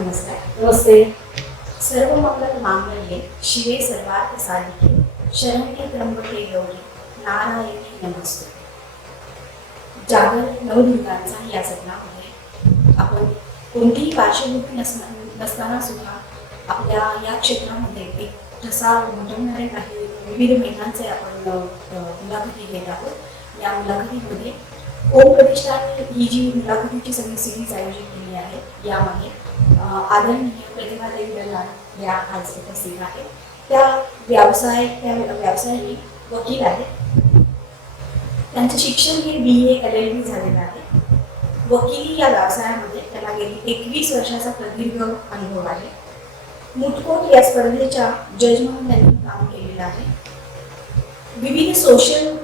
नमस्कार. नमस्ते. सर्व मंगल मांगल्ये शिवे सर्वार्थ साधिके शरण्ये त्र्यंबके गौरी नारायणी नमस्ते. जागर नवदुर्गांचा या सत्रामध्ये आपण कोणतीही पार्श्वभूमी नसताना सुद्धा आपल्या या क्षेत्रामध्ये एक ठसा उमटवणारे काही विविध महिलांचे आपण मुलाखती घेत आहोत. या मुलाखतीमध्ये ओम प्रतिष्ठान ही जी मुलाखतीची सगळी सिरीज आयोजित केली आहे यामध्ये आदरणीय प्रतिभाताई दलाल या आज उपस्थित आहेत. त्या व्यवसायाने वकील आहेत. त्यांचं शिक्षण हे BA LLB झालेलं आहे. वकिली या व्यवसायामध्ये त्यांना गेली 21 वर्षाचा प्रदीर्घ अनुभव आहे. मुटकोट या स्पर्धेच्या जज म्हणून त्यांनी काम केलेलं आहे. विविध सोशल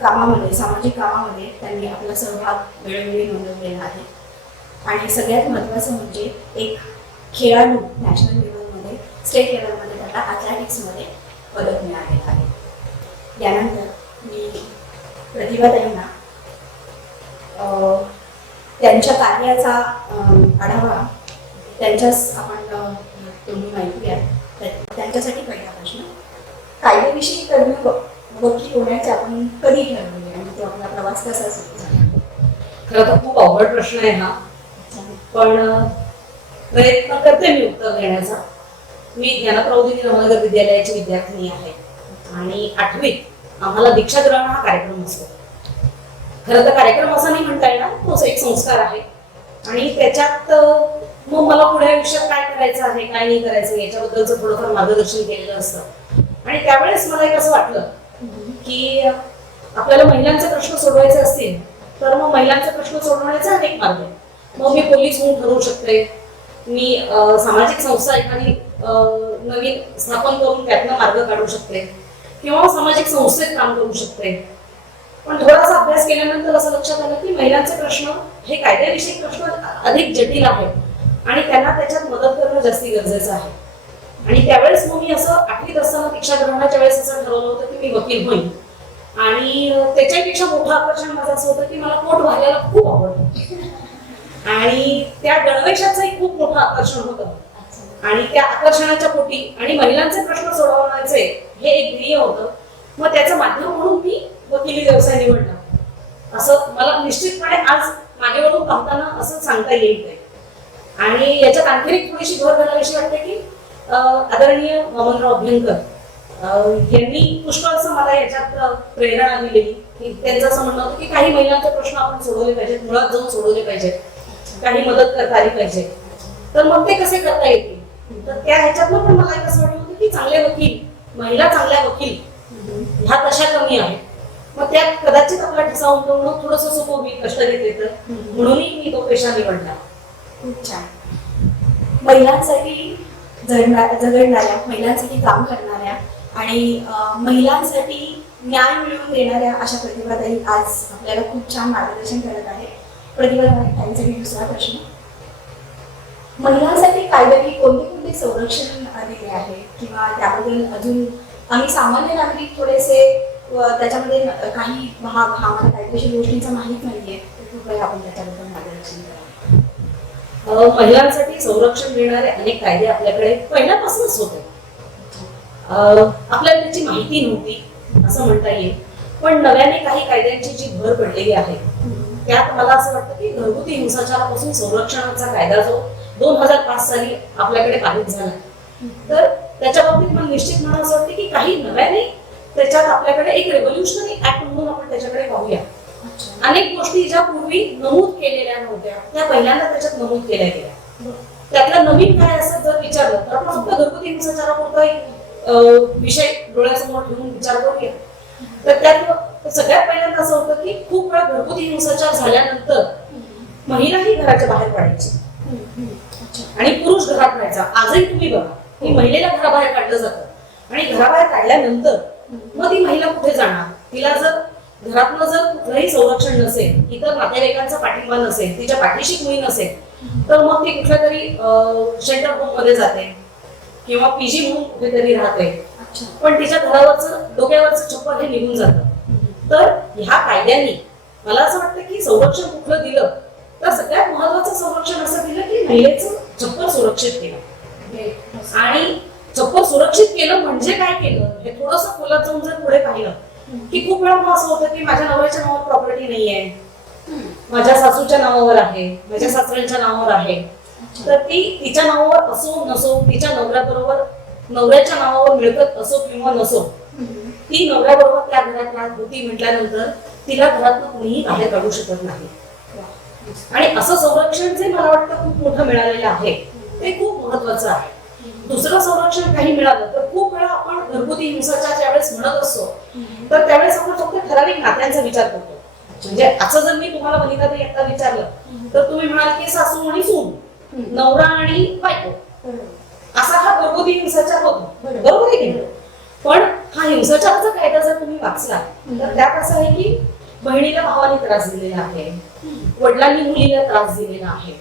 कामामध्ये सामाजिक कामामध्ये त्यांनी आपला सहभाग वेळोवेळी नोंदवलेला आहे. आणि सगळ्यात महत्त्वाचं म्हणजे एक खेळाडू नॅशनल लेवलमध्ये स्टेट लेवलमध्ये त्यांना ॲथलेटिक्समध्ये पदक मिळालेलं आहे. यानंतर मी प्रतिभाताईंना त्यांच्या कार्याचा आढावा त्यांच्याच आपण तुम्ही ऐकूया. त्यांच्यासाठी पहिला प्रश्न, कायदेविषयी तज्ञ वकील होण्याचे आपण कधी ठरवले आणि तो आपला प्रवास कसा सुरू झाला? खरं तर खूप अवघड प्रश्न आहे हा, पण प्रयत्न करते मी उत्तर देण्याचा. मी ज्ञानप्रबोधिनी रमानगर विद्यालयाची विद्यार्थिनी आहे आणि 8वीत आम्हाला दीक्षाग्रहण हा कार्यक्रम असतो. खरं तर कार्यक्रम असा नाही म्हणता येणार, तोच एक संस्कार आहे. आणि त्याच्यात मग मला पुढे आयुष्यात काय करायचं आहे काय नाही करायचं याच्याबद्दलचं थोडंफार मार्गदर्शन केलेलं असतं. आणि त्यावेळेस मला एक असं वाटलं की आपल्याला महिलांचे प्रश्न सोडवायचे असतील तर मग महिलांचे प्रश्न सोडवण्याचे अनेक मार्ग आहेत. मग मी पोलीस म्हणून ठरवू शकते, मी सामाजिक संस्था एखादी नवीन स्थापन करून त्यातनं मार्ग काढू शकते किंवा सामाजिक संस्थेत काम करू शकते. पण थोडासा अभ्यास केल्यानंतर असं लक्षात आलं की महिलांचे प्रश्न हे कायद्याविषयी प्रश्न अधिक जटिल आहेत आणि त्यांना त्याच्यात मदत करणं जास्ती गरजेचं आहे. आणि त्यावेळेस मग मी असं 8वीत असताना दीक्षाग्रहणाच्या वेळेस असं ठरवलं होतं की मी वकील होईन. आणि त्याच्यापेक्षा मोठं आकर्षण माझं असं होतं की मला कोट घालायला खूप आवडतं आणि त्या गणवेशाचंही खूप मोठं आकर्षण होतं. आणि त्या आकर्षणाच्या पोटी आणि महिलांचे प्रश्न सोडवण्याचे हे एक ध्येय होतं. मग त्याचं माध्यम म्हणून मी वकिली व्यवसाय निवडला. असं मला निश्चितपणे आज मागे वळून पाहताना असं सांगता येईल. आणि याच्यात आणखी एक थोडीशी भर घालावीशी वाटते की आदरणीय वामनराव अभ्यंकर यांनी पुष्कळ असं मला याच्यात प्रेरणा दिलेली की त्यांचं असं म्हणणं होतं की काही महिलांचे प्रश्न आपण सोडवले पाहिजेत, मुळात जाऊन सोडवले पाहिजेत, काही मदत करता आली पाहिजे. तर मग ते कसे करता येतील? तर त्या ह्याच्यातनं पण मला एक असं वाटलं होतं की चांगले वकील, महिला चांगल्या वकील ह्या तशा कमी आहेत. मग त्यात कदाचित आपला ठसा उमटवणं थोडंसं सोपं होईल कष्ट घेतले तर, म्हणूनही मी तो पेशा निवडला. खूप छान. महिलांसाठी झगडणाऱ्या, महिलांसाठी काम करणाऱ्या आणि महिलांसाठी न्याय मिळवून देणाऱ्या अशा प्रतिभाताई आज आपल्याला खूप छान मार्गदर्शन करत आहे. प्रतिभाताईंसाठी दुसरा प्रश्न, महिलांसाठी कायद्याने कोणते कोणते संरक्षण दिले आहे किंवा त्याबद्दल अजून आम्ही सामान्य नागरिक थोडेसे त्याच्यामध्ये काही भाग हा मला कायदेशीर गोष्टींचा माहीत नाहीये, कृपया आपण त्याच्याबद्दल मार्गदर्शन करा. महिलांसाठी संरक्षण देणारे अनेक कायदे आपल्याकडे पहिल्यापासूनच होते. आपल्याला त्याची माहिती नव्हती असं म्हणता येईल. पण नव्याने काही कायद्यांची जी भर पडलेली आहे त्यात मला असं वाटतं की घरगुती हिंसाचारापासून संरक्षणाचा कायदा जो 2005 साली आपल्याकडे पारित झाला, तर त्याच्या बाबतीत मला निश्चित म्हणून असं वाटतं की काही नव्याने त्याच्यात आपल्याकडे एक रेव्होल्युशनरी ऍक्ट म्हणून आपण त्याच्याकडे पाहूया. अनेक गोष्टी ज्या पूर्वी नमूद केलेल्या नव्हत्या त्या पहिल्यांदा त्याच्यात नमूद केल्या गेल्या. त्यातला नवीन काय असं जर विचारलं तर आपण फक्त घरगुती हिंसाचारापुरता विषय डोळ्यासमोर ठेवून विचार करूया. तर त्यात सगळ्यात पहिल्यांदा असं होतं की खूप वेळा घरगुती हिंसाचार झाल्यानंतर महिलाही घराच्या बाहेर पडायची आणि पुरुष घरात राहायचा. आजही तुम्ही बघा की महिलेला घराबाहेर काढलं जातं आणि घराबाहेर काढल्यानंतर मग ती महिला कुठे जाणार? तिला जर घरातनं जर कुठलंही संरक्षण नसेल, इतर नातेवाईकांचा पाठिंबा नसेल, तिच्या पाठीशी कुणी नसेल, तर मग ती कुठल्या तरी शेल्टर होम मध्ये जाते किंवा PG म्हणून कुठेतरी राहते. पण तिच्या घरावरचं डोक्यावरचं छप्पर हे निघून जातं. तर ह्या कायद्याने मला असं वाटतं की संरक्षण कुठलं दिलं तर सगळ्यात महत्वाचं संरक्षण असं दिलं की महिलेचं छप्पर सुरक्षित केलं. आणि छप्पर सुरक्षित केलं म्हणजे काय केलं हे थोडंसं खोलात जाऊन जर पुढे पाहिलं की खूप वेळा असं होतं की माझ्या नवऱ्याच्या नावावर प्रॉपर्टी नाहीये, माझ्या सासूच्या नावावर आहे, माझ्या सासऱ्यांच्या नावावर आहे, तर ती तिच्या नावावर असो नसो, तिच्या नवऱ्याच्या नावावर मिळकत असो किंवा नसो, ती नवऱ्याबरोबर त्या घरात राहत होती म्हटल्यानंतर तिला घरातून कोणीही बाहेर काढू शकत नाही. आणि असं संरक्षण जे मला वाटतं खूप मोठं मिळालेलं आहे ते खूप महत्वाचं आहे. दुसरं संरक्षण काही मिळालं तर खूप वेळा आपण घरगुती हिंसाचार ज्यावेळेस म्हणत असतो तर त्यावेळेस आपण फक्त ठराविक नात्यांचा विचार करतो. म्हणजे असं जर मी तुम्हाला वनिताताई आता विचारलं तर तुम्ही म्हणाल की सासू आणि सून, नवरा आणि बायको, असा हा घरगुती हिंसाचार होतो, बरोबर आहे की नाही? पण हा हिंसाचाराचा कायदा जर तुम्ही वाचला तर त्यात असं आहे की बहिणीला भावाने त्रास दिलेला आहे, वडिलांनी मुलीला त्रास दिलेला आहे,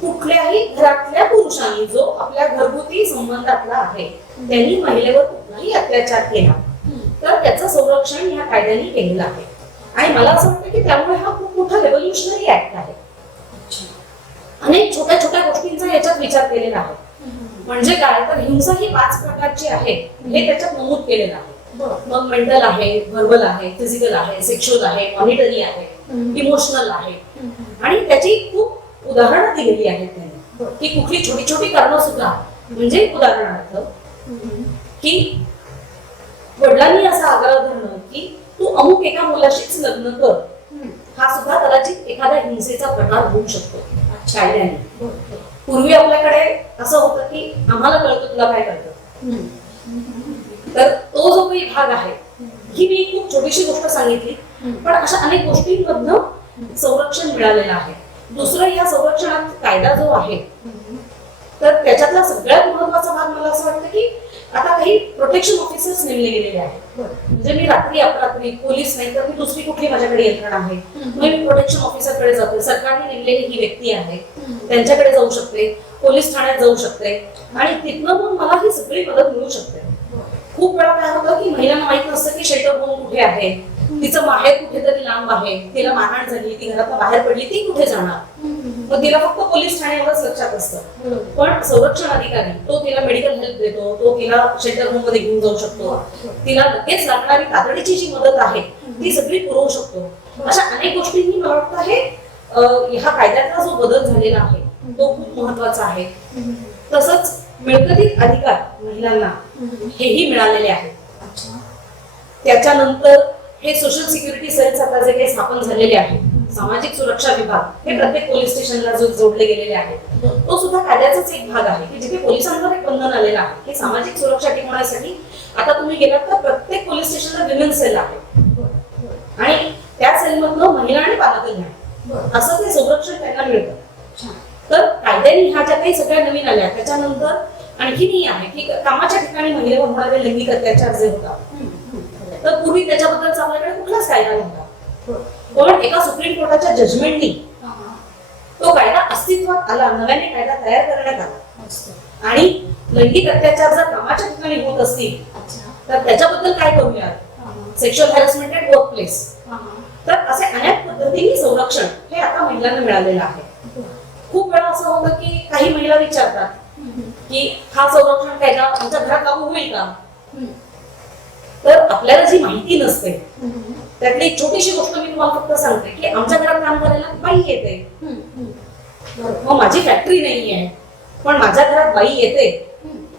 कुठल्याही घरातल्या पुरुषांनी जो आपल्या घरगुती संबंधातला आहे त्यांनी महिलेवर कुठलाही अत्याचार केला तर त्याचं संरक्षण या कायद्याने केलेलं आहे. आणि मला असं वाटतं की त्यामुळे हा खूप मोठा रेव्होल्युशनरी ऍक्ट आहे. अनेक छोट्या छोट्या गोष्टींचा याच्यात विचार केलेला आहे. म्हणजे काय तर हिंसा ही 5 प्रकारची आहे हे त्याच्यात नमूद केलेलं आहे. मग मेंटल आहे, व्हर्बल आहे, फिजिकल आहे, सेक्शुअल आहे, मॉनिटरी आहे, इमोशनल आहे, आणि त्याची खूप उदाहरणं दिलेली आहेत त्यांनी की कुठली छोटी छोटी कारणं सुद्धा. म्हणजे उदाहरणार्थ की वडिलांनी असा आग्रह धरणं की तू अमुक एका मुलाशीच लग्न कर, हा सुद्धा कदाचित एखाद्या हिंसेचा प्रकार होऊ शकतो कायद्याने. पूर्वी आपल्याकडे असं होतं की आम्हाला कळतं तुला काय कळतं, तर तो जो काही भाग आहे ही मी खूप छोटीशी गोष्ट सांगितली पण अशा अनेक गोष्टींमधनं संरक्षण मिळालेलं आहे. दुसरं या संरक्षणात कायदा जो आहे तर त्याच्यातला सगळ्यात महत्वाचा भाग मला असं वाटतं की आता काही प्रोटेक्शन ऑफिसर्स नेमले गेलेले आहेत. म्हणजे मी रात्री अपरात्री पोलीस नाही तर मी दुसरी कुठली माझ्याकडे यंत्रणा आहे, मग मी प्रोटेक्शन ऑफिसरकडे जाते, सरकारने नेमलेली ही व्यक्ती आहे त्यांच्याकडे जाऊ शकते, पोलीस ठाण्यात जाऊ शकते आणि तिथनं मग मला ही सगळी मदत मिळू शकते. खूप वेळा काय होतं की महिलांना माहित नसतं की शेल्टर होम कुठे आहे, तिचं माहेर कुठेतरी लांब आहे, तिला मारहाण झाली, ती घरातून बाहेर पडली, ती कुठे जाणार, मग तिला फक्त पोलीस ठाणे एवढंच लक्षात असतं. पण संरक्षण अधिकारी तो तिला मेडिकल हेल्प देतो, तो तिला शेल्टर होम मध्ये घेऊन जाऊ शकतो, तिला लगेच लागणारी तातडीची जी मदत आहे ती सगळी पुरवू शकतो. अशा अनेक गोष्टींनी मला वाटतं हे ह्या कायद्यातला जो बदल झालेला आहे तो खूप महत्वाचा आहे. तसंच मिळकतीत अधिकार महिलांना हेही मिळालेले आहेत. त्याच्यानंतर हे सोशल सिक्युरिटी सेल्स आता जे काही स्थापन झालेले आहे, सामाजिक सुरक्षा विभाग हे प्रत्येक पोलीस स्टेशनला जो जोडले गेलेले आहेत तो सुद्धा कायद्याचाच एक भाग आहे की जिथे पोलिसांवर एक बंधन आलेलं आहे की सामाजिक सुरक्षा टिकवण्यासाठी आता तुम्ही गेलात तर प्रत्येक पोलीस स्टेशनला विमेन सेल आहे आणि त्या सेलमधनं महिला आणि बालकल्याण असं ते संरक्षण त्यांना मिळतं. तर कायद्याने ह्या ज्या काही सगळ्या नवीन आल्या त्याच्यानंतर आणखीनही आहे की कामाच्या ठिकाणी महिलेवर होणारे लैंगिक अत्याचार जे होतात तर पूर्वी त्याच्याबद्दलचा आपल्याकडे कुठलाच कायदा नव्हता. पण एका सुप्रीम कोर्टाच्या जजमेंटनी तो कायदा अस्तित्वात आला, नव्याने कायदा तयार करण्यात आला आणि लैंगिक अत्याचार जर कामाच्या ठिकाणी होत असतील तर त्याच्याबद्दल काय करूया, sexual harassment at work place, तर असे अनेक पद्धतीने संरक्षण हे आता महिलांना मिळालेलं आहे. खूप वेळा असं होतं की काही महिला विचारतात की हा संरक्षण कायदा आमच्या घरात लागू होईल का, तर आपल्याला जी माहिती नसते त्यातली एक छोटीशी गोष्ट मी तुम्हाला फक्त सांगते की आमच्या घरात काम करायला बाई येते, मग माझी फॅक्टरी नाहीये पण माझ्या घरात बाई येते,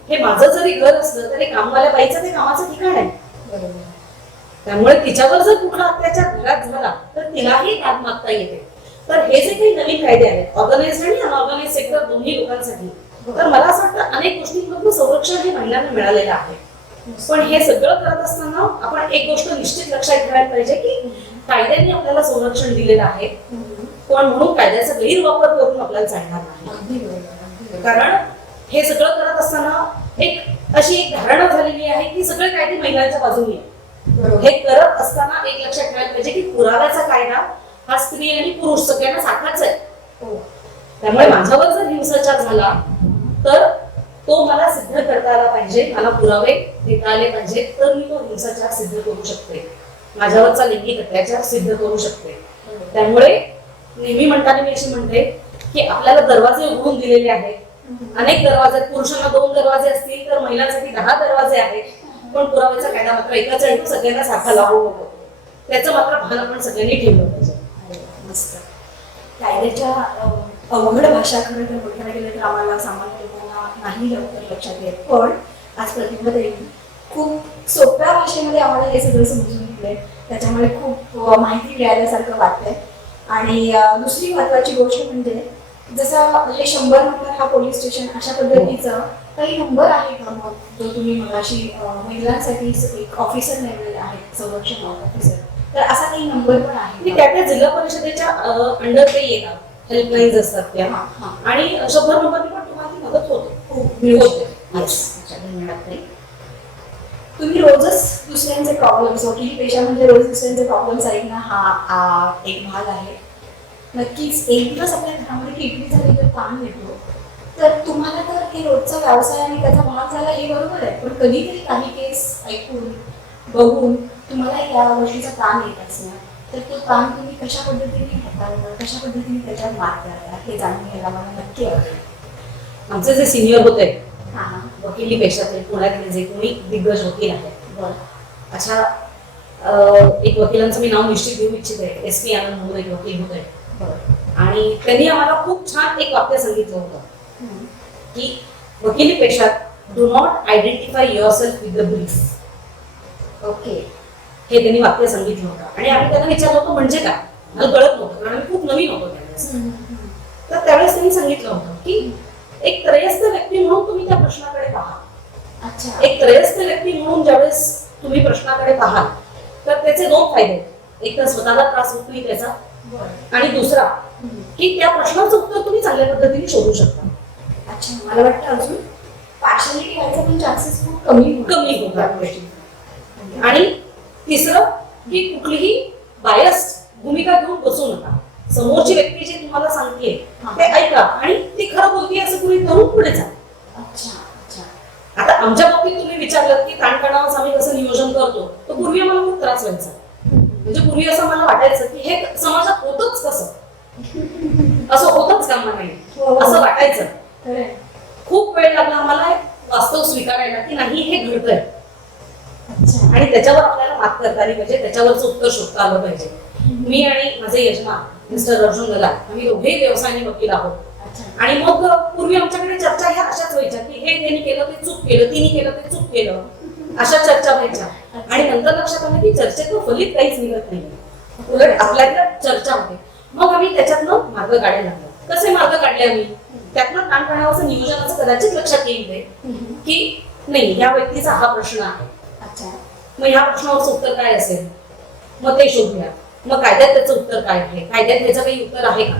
हे माझं जरी घर असलं तरी कामवाल्या बाईचं ते कामाचं ठिकाण आहे. त्यामुळे तिच्यावर जर कुठला अत्याचार घरात झाला तर तिलाही दाद मागता येते. तर हे जे काही नवीन कायदे आहेत ऑर्गनाइज्ड आणि अनऑर्गनाइज्ड सेक्टर दोन्ही लोकांसाठी, तर मला असं वाटतं अनेक गोष्टींमधून संरक्षण हे महिलांना मिळालेलं आहे. पण हे सगळं करत असताना आपण एक गोष्ट निश्चित लक्षात ठेवायला पाहिजे की कायद्याने आपल्याला संरक्षण दिलेलं आहे पण म्हणून कायद्याचा गैरवापर करून आपल्याला चालणार नाही. कारण हे सगळं करत असताना एक अशी एक धारणा झालेली आहे की सगळे कायदे महिलांच्या बाजूने आहे. हे करत असताना एक लक्षात ठेवायला पाहिजे की पुराव्याचा कायदा हा स्त्री आणि पुरुष सगळ्यांना सारखाच आहे. त्यामुळे माझ्यावर जर हिंसाचार झाला तर तो मला सिद्ध करता आला पाहिजे, मला पुरावे देता आले पाहिजे, तर मी तो हिंसाचार सिद्ध करू शकते, माझ्यावरचा लैंगिक अत्याचार सिद्ध करू शकते. त्यामुळे नेहमी म्हणताना मी अशी म्हणते की आपल्याला दरवाजे उघडून दिलेले आहेत अनेक दरवाजे आहेत. पुरुषांना 2 दरवाजे असतील तर महिलांसाठी 10 दरवाजे आहेत. पण पुराव्याचा कायदा मात्र एकाच आहे, तो सगळ्यांना सारखा लागू होतो. त्याचं मात्र भान आपण सगळ्यांनी ठेवलं पाहिजे. अरे वा, मस्त. कायद्याच्या अवघड भाषा खरं तर बघायला गेलं तर आम्हाला सामान्य लोकांना नाही लवकर लक्षात येत, पण आज प्रतिभाताई खूप सोप्या भाषेमध्ये आम्हाला हे सगळं समजून घेतलंय, त्याच्यामुळे खूप माहिती मिळाल्यासारखं वाटतंय. आणि दुसरी महत्वाची गोष्ट म्हणजे जसं हे 100 नंबर हा पोलीस स्टेशन अशा पद्धतीचं काही नंबर आहे का मग, जो तुम्ही मगाशी महिलांसाठी एक ऑफिसर नेमलेला आहे, संरक्षण ऑफिसर, तर असा काही नंबर पण आहे की का? त्या जिल्हा परिषदेच्या अंडर ते येतात, हेल्पलाईन्स असतात त्या. हां, हां. आणि 100 नंबरनी पण तुम्हाला ती मदत होते. मिळू होते. शकते. Yes. अच्छा, धन्यवाद ताई. तुम्ही रोजच दुसऱ्यांचे प्रॉब्लेम्स, वकिली पेशा म्हणजे रोज दुसऱ्यांचे प्रॉब्लेम्स ऐकणं हा एक भाग आहे. नक्कीच एक दिवस आपल्या घरामध्ये किडनी झाली तर ताण येतो, तर तुम्हाला तर हे रोजचा व्यवसाय आणि त्याचा भाग झाला हे बरोबर आहे, पण कधीतरी काही केस ऐकून बघून तुम्हाला या गोष्टीचा ताण येत असणार, तर तो ताण तुम्ही कशा पद्धतीने हाताळता, कशा पद्धतीने त्याच्यात मात करता हे जाणून घ्यायला मला नक्की आवडेल. आमचे जे सिनियर होते हां, वकिली पेशातील पुण्यातील जे कोणी दिग्गज वकील आहेत, बरं. अशा एक वकिलांचं मी नाव निश्चित घेऊ इच्छिते. SP आनंद म्हणून एक वकील होते. बरं. आणि त्यांनी आम्हाला खूप छान एक वाक्य सांगितलं होतं हम्म. की वकिली पेशात do not identify yourself with the brief. Okay. हे त्यांनी वाक्य सांगितलं होतं. आणि आम्ही त्यांना विचारलं होतं म्हणजे काय, मला कळत नव्हतं कारण आम्ही खूप नवीन होतो त्यावेळेस. तर त्यावेळेस त्यांनी सांगितलं होतं की एक त्रयस्थ व्यक्ती म्हणून तुम्ही त्या प्रश्नाकडे पहा. अच्छा. एक त्रयस्थ व्यक्ती म्हणून ज्यावेळेस तुम्ही प्रश्नाकडे पाहाल तर त्याचे 2 फायदे आहेत. एक तर स्वतःला त्रास होत नाही त्याचा, बरं. आणि दुसरा की त्या प्रश्नाचं उत्तर तुम्ही चांगल्या पद्धतीने शोधू शकता. अच्छा, मला वाटतं अजून पार्शलिटी व्हायचा पण चान्सेस खूप कमी होतात त्या गोष्टी. आणि तिसरं की कुठलीही बायस्ड भूमिका घेऊन बसू नका. समोरची व्यक्ती जे तुम्हाला सांगते ते ऐका आणि ती खरं बोलते असं तुम्ही धरून पुढे जा. अच्छा. अच्छा. आता आमच्या बाबतीत तुम्ही विचारलं की ताणतणावाचं आम्ही कसं नियोजन करतो, तर पूर्वी आम्हाला खूप त्रास व्हायचा. म्हणजे पूर्वी असं मला वाटायचं की हे समाजात होतच कसं, असं होतच कामा नाही, असं वाटायचं. खरंय. खूप वेळ लागला आम्हाला वास्तव स्वीकारायला की नाही हे घडतंय अच्छा. आणि त्याच्यावर आपल्याला मात करता आली पाहिजे, त्याच्यावरचं उत्तर शोधता आलं पाहिजे. मी आणि माझे यजमान मिस्टर अर्जुन गलाल आम्ही दोघेही व्यवसायाने वकील आहोत. अच्छा. आणि मग पूर्वी आमच्याकडे चर्चा ह्या अशाच व्हायच्या की हे त्यांनी केलं ते चूक केलं, तिने केलं ते चूक केलं, अशा चर्चा व्हायच्या. आणि नंतर लक्षात आलं की चर्चेतून फलित काहीच निघत नाही, उलट आपल्यातल्या चर्चा होते. मग आम्ही त्याच्यातनं मार्ग काढायला लागलो. कसे मार्ग काढले आम्ही, त्यातनं ताणतणावाचं नियोजनाचं कदाचित लक्षात येईल की नाही या व्यक्तीचा हा प्रश्न आहे, अच्छा. मग ह्या प्रश्नावरचं उत्तर काय असेल, मग ते शोधूया. मग कायद्यात त्याचं उत्तर काय आहे, कायद्यात त्याचं काही उत्तर आहे का,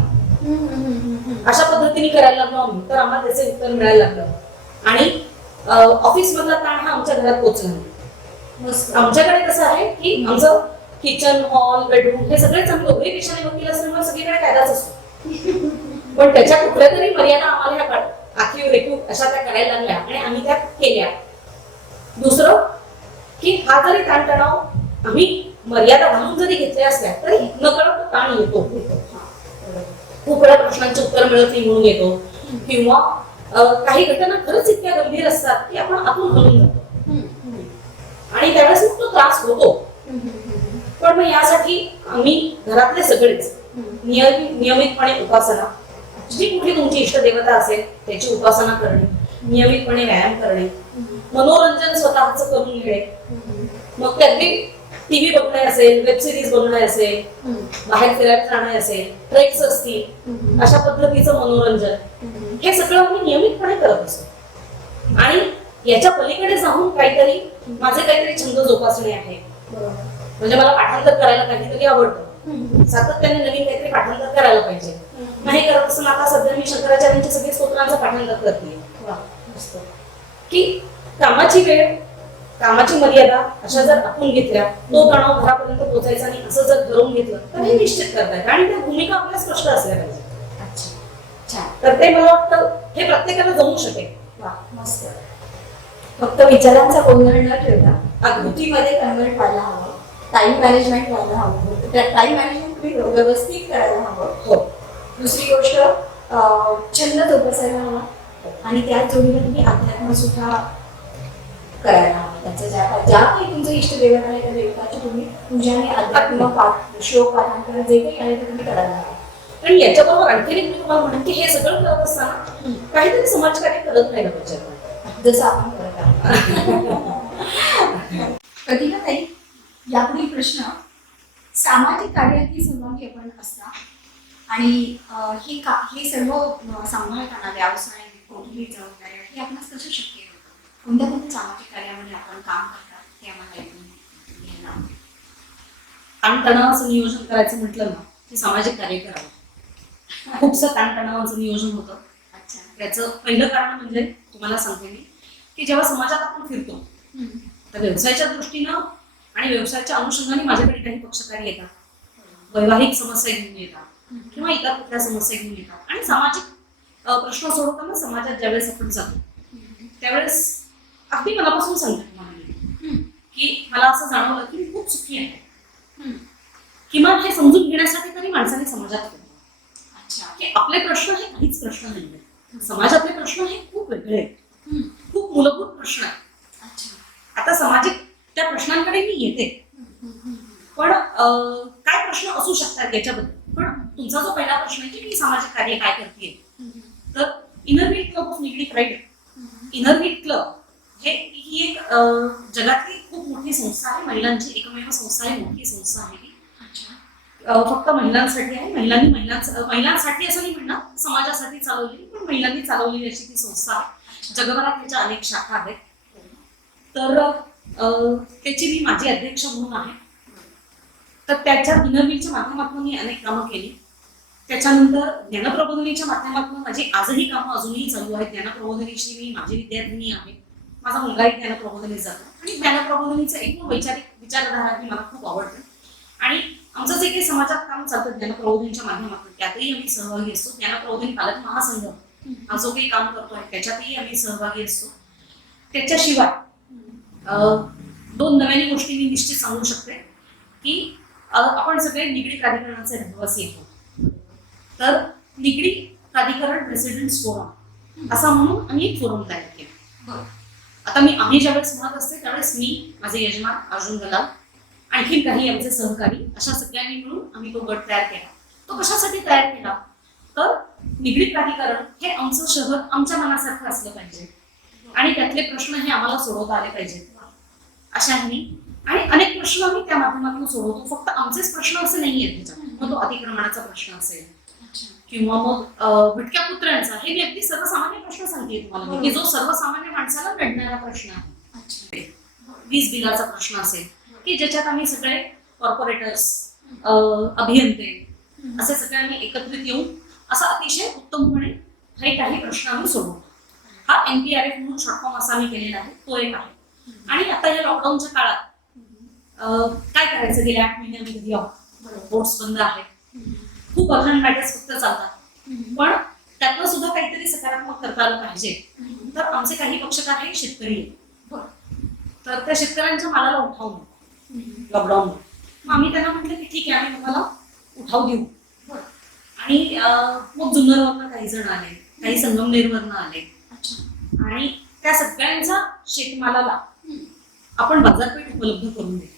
अशा पद्धतीने करायला लागलो आम्ही. तर आम्हाला त्याचे उत्तर मिळायला लागलं. आणि ऑफिस मधला ताण हा आमच्या घरात पोहोचला नाही. आमच्याकडे कसं आहे की आमचं किचन, हॉल, बेडरूम हे सगळेच आम्ही दोघे पेशाने वकील असल्यामुळे सगळीकडे कायदाच असतो. पण त्याच्या कुठल्या तरी मर्यादा आम्हाला ह्या आखीव रेखीव अशा त्या करायला लागल्या आणि आम्ही त्या केल्या. दुसरं की हा जरी ताणतणाव आम्ही मर्यादा घालून जरी घेतल्या असल्या तरी नकळत ताण येतो. खूप वेळा प्रश्नांचे उत्तर मिळत नाही म्हणून येतो, किंवा काही घटना खरंच इतक्या गंभीर असतात की आपण आतून हलून जातो आणि त्यावेळेस मग तो त्रास होतो. पण मग यासाठी आम्ही घरातले सगळेच नियमितपणे उपासना, जी कुठली तुमची इष्टदेवता असेल त्याची उपासना करणे, नियमितपणे व्यायाम करणे, मनोरंजन स्वतःच करून घेणे. मग ते अगदी टीव्ही बघणे असेल, वेब सिरीज बघणे असेल, बाहेर फिरायला जाणे असेल, ट्रेक्स असतील, अशा पद्धतीचं मनोरंजन, हे सगळं आम्ही नियमितपणे करत असतो. आणि याच्या पलीकडे जाऊन काहीतरी माझे काहीतरी छंद जोपासणे आहे. म्हणजे मला पाठांतर करायला काहीतरी आवडतं, सातत्याने नवीन काहीतरी पाठांतर करायला पाहिजे. नाही करत असताना आता सध्या मी शंकराचार्यांचे सगळे स्तोत्रांचं पाठांतर करते. की कामाची वेळ, कामाची मर्यादा अशा जर आपण घेतल्या, तो तणाव घरापर्यंत पोहोचायचा नाही असं जर ठरवून घेतलं तर हे निश्चित करता येतं. आणि त्या भूमिका आपल्या स्पष्ट असल्या पाहिजे. तर ते मला वाटतं हे प्रत्येकाला जमू शकेल. मस्त. फक्त विचारांचा गोंधळ न ठेवता आकृतीमध्ये कन्वर्ट व्हायला हवं, टाइम मॅनेजमेंट व्हायला हवं, त्या टाइम मॅनेजमेंट तुम्ही व्यवस्थित करायला हवं. हो. दुसरी गोष्ट छंद जोपासायला हवा, आणि त्याच जोडीला तुम्ही अध्यात्म सुद्धा करायला हवं. त्याचं ज्या काही तुमचं इष्ट दैवत आहे त्या दैवताची तुम्ही पूजा आणि अध्यात्म पाठ श्लोक पाठांतर जे काही आहे ते तुम्ही करायला हवं. आणि याच्याबरोबर आणखीन एक मी तुम्हाला म्हणेन की हे सगळं करत असताना काहीतरी समाजकार्य करत राहिलं पाहिजे आपण. जसं आपण करत आहोत. प्रतिभा ताई, यापुढील प्रश्न, सामाजिक कार्यात ही सहभागी आपण असता आणि हे सर्व सांभाळताना व्यवसाय कौटुंबिक जबाबदाऱ्या हे आपणास कसं शक्य होतं? कोणत्या कोणत्या सामाजिक कार्यामध्ये आपण काम करता ते आम्हाला ऐकून घ्यायला आवडेल. ताणतणावाचं नियोजन करायचं म्हटलं ना की सामाजिक कार्य करावं. खूपसं ताणतणावाचं नियोजन होतं. अच्छा. त्याचं पहिलं कारण म्हणजे तुम्हाला सांगते मी की जेव्हा समाजात आपण फिरतो तर व्यवसायाच्या दृष्टीनं आणि व्यवसायाच्या अनुषंगाने माझ्याकडे काही पक्षकारी येतात, वैवाहिक समस्या घेऊन येतात किंवा इतर कुठल्या समस्या घेऊन येतात. आणि सामाजिक प्रश्न सोडवताना समाजात ज्यावेळेस आपण जातो त्यावेळेस अगदी मनापासून सांगते तुम्हाला की मला असं जाणवलं की मी खूप सुखी आहे. किमान हे समजून घेण्यासाठी तरी माणसाने समाजात फिरतो. अच्छा. की आपले प्रश्न हे काहीच प्रश्न नाही आहेत, समाजातले प्रश्न हे खूप वेगळे आहेत, खूप मूलभूत प्रश्न आहेत. अच्छा. आता सामाजिक त्या प्रश्नांकडे मी येते, पण काय प्रश्न असू शकतात याच्याबद्दल. पण तुमचा जो पहिला प्रश्न आहे की मी सामाजिक कार्य काय करते, तर inner wheel club of Nigdi pride, inner wheel club ही एक जगातली खूप मोठी संस्था आहे, महिलांची एकमेव संस्था आहे, मोठी संस्था आहे ती. फक्त महिलांसाठी आहे. महिलांसाठी असं नाही म्हणणार, समाजासाठी चालवलेली, पण महिलांनी चालवलेली अशी ती संस्था आहे. जगभरात त्याच्या अनेक शाखा आहेत. तर त्याची मी माझी अध्यक्ष म्हणून आहे. तर त्याच्या इनरव्हीलच्या माध्यमातून मी अनेक कामं केली. त्याच्यानंतर ज्ञानप्रबोधिनीच्या माध्यमातून माझी आजही कामं अजूनही चालू आहेत. ज्ञानप्रबोधिनीची मी माझी विद्यार्थिनी आहे. माझा मुलगाही ज्ञानप्रबोधिनीत जातो आणि ज्ञानप्रबोधिनीचं एकूण वैचारिक विचारधारा ही मला खूप आवडते. आणि आमचं जे काही समाजात काम चालतं ज्ञानप्रबोधिनीच्या माध्यमातून त्यातही आम्ही सहभागी असतो. ज्ञानप्रबोधिनी पालक महासंघ हा जो काही काम करतोय त्याच्यातही आम्ही सहभागी असतो. त्याच्याशिवाय दोन नव्याने गोष्टी मी निश्चित सांगू शकते की आपण सगळे निगडी प्राधिकरणाचे रहिवासी आहोत. तर निगडी प्राधिकरण रेसिडेंट्स फोरम असा म्हणून आम्ही एक फोरम तयार केला. आता आम्ही ज्यावेळेस म्हणत असते त्यावेळेस मी, माझे यजमान अर्जुन दलाल, आणखी काही आमचे सहकारी अशा सगळ्यांनी मिळून आम्ही तो गट तयार केला. तो कशासाठी तयार केला, तर निगडी प्राधिकरण हे आमचं शहर आमच्या मनासारखं असलं पाहिजे आणि त्यातले प्रश्न हे आम्हाला सोडवता आले पाहिजेत अशा ह्यांनी. आणि अनेक प्रश्न आम्ही त्या माध्यमातून सोडवतो. फक्त आमचेच प्रश्न असे नाही आहेत त्याच्यात. मग तो अतिक्रमणाचा प्रश्न असेल किंवा मग भटक्या पुत्रांचा, हे मी अगदी सर्वसामान्य प्रश्न सांगते तुम्हाला की जो सर्वसामान्य माणसाला लढणारा प्रश्न आहे. वीज बिलाचा प्रश्न असेल की ज्याच्यात आम्ही सगळे कॉर्पोरेटर्स, अभियंते असे सगळे आम्ही एकत्रित येऊन असा अतिशय उत्तमपणे काही प्रश्न आम्ही सोडवतो. हा NPRF म्हणून शॉर्ट फॉर्म असा आम्ही केलेला आहे, तो एक आहे. आणि आता या लॉकडाऊनच्या काळात काय करायचं, गेल्या 8 महिने आम्ही घरी आहोत, बोर्ड्स बंद आहेत, खूप अर्जंट मॅटर्स फक्त चालतात, पण त्यातनं सुद्धा काहीतरी सकारात्मक करता आलं पाहिजे. तर आमचे काही पक्षकार हे शेतकरी आहेत. तर त्या शेतकऱ्यांच्या मालाला उठाव नाही लॉकडाऊन. मग आम्ही त्यांना म्हटलं की ठीक आहे, आम्ही तुम्हाला उठाव देऊ. आणि मग जुन्नरवरनं काही जण आले, काही संगमनेरवरनं आले आणि त्या सगळ्यांचा शेतमालाला आपण बाजारपेठ उपलब्ध करून दिली.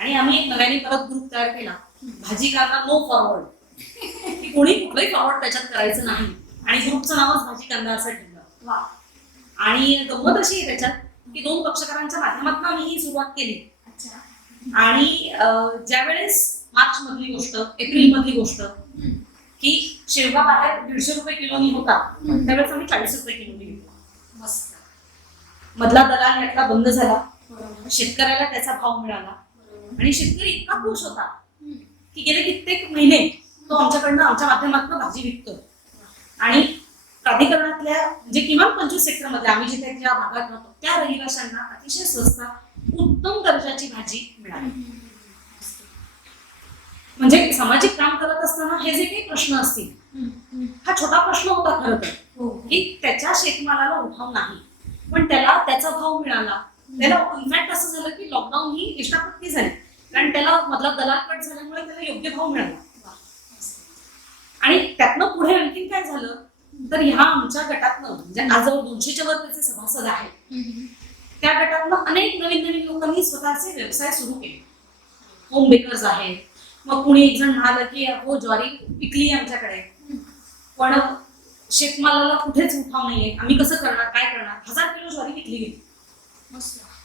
आणि आम्ही एक नव्याने परत ग्रुप तयार केला, भाजी कांदा नो फॉरवर्ड, की कोणी कुठलंही फॉरवर्ड त्याच्यात करायचं नाही. आणि ग्रुपचं नावच भाजी कांदा असं ठेवलं. आणि गंमत अशी आहे त्याच्यात की 2 पक्षकारांच्या माध्यमातून आम्ही ही सुरुवात केली. आणि ज्यावेळेस मार्च मधली गोष्ट, एप्रिल मधली गोष्ट की शेवगा बाहेर 150 रुपये किलोनी होता, त्यावेळेस आम्ही 40 रुपये किलोनी घेतला. मधला दलाल यातला बंद झाला, शेतकऱ्याला त्याचा भाव मिळाला आणि शेतकरी इतका खुश होता की गेले कित्येक महिने तो आमच्याकडनं, आमच्या माध्यमातून भाजी विकतो. आणि प्राधिकरणातल्या म्हणजे किमान 25 सेक्टरमध्ये आम्ही जिथे ज्या भागात राहतो त्या रहिवाशांना अतिशय स्वस्तात उत्तम दर्जाची भाजी मिळाली. म्हणजे सामाजिक काम करत असताना हे जे काही प्रश्न असतील, हा छोटा प्रश्न होता खरं तर की त्याच्या शेतमालाला उठाव नाही, पण त्याला त्याचा भाव मिळाला. त्याला इनफॅक्ट असं झालं की लॉकडाऊन ही इष्टापत्ती झाली, कारण त्याला मधला दलाल कट झाल्यामुळे त्याला योग्य भाव मिळाला. आणि त्यातनं पुढे आणखीन काय झालं तर ह्या आमच्या गटातनं म्हणजे आज जवळ 200च्या वर त्याचे सभासद आहेत. त्या गटातनं अनेक नवीन नवीन लोकांनी स्वतःचे व्यवसाय सुरू केले. होम बेकर्स आहेत. मग कुणी एक जण म्हणालं की हो ज्वारी पिकली आमच्याकडे, पण शेतमालाला कुठेच उठाव नाहीये, आम्ही कसं करणार, काय करणार. 1000 किलो ज्वारी विकली गेली.